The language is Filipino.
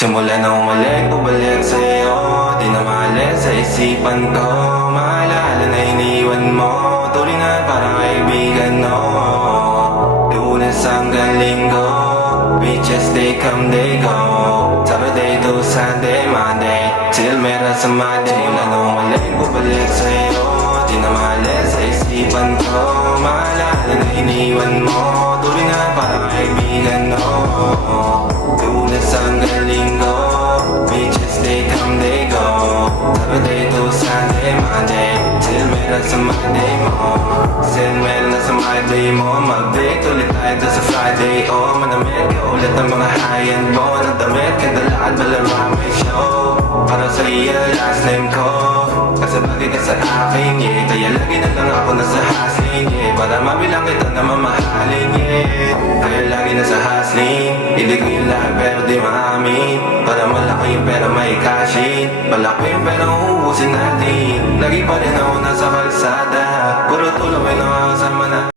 Simula na umalik, bumalik sa'yo. Di na maalis sa isipan ko. Maalala na iniwan mo. Tulingan parang kaibigan, no. Lunes hanggang linggo, beaches they come, they go. Saturday to Sunday, Monday, till meron sa Monday. Simula na umalik, bumalik sa'yo. Di na maalis sa isipan ko. Maalala na iniwan mo. Tulingan parang kaibigan, no. Lunes hanggang linggo, beaches they come, they go. Saturday to Sunday, Monday, till meron sa Monday mo. Till meron na sa Monday mo. Mag-break ulit tayo doon sa Friday. Oh, manamit ka ulit ng mga high and low. Nagdamit ka dalaan, malamang may show. Para sa iyo, last name ko. Kasi bagay ka sa akin, yeah. Kaya lagi na lang ako nasa hustling, yeah. Para mabilang kita na mamahalin, yeah. Kaya lagi nasa hustling. Hindi ko yung lahat pero di maamin. Para malaki yung pera may cash in. Malaki yung pera uubusin natin. Lagi pa rin ako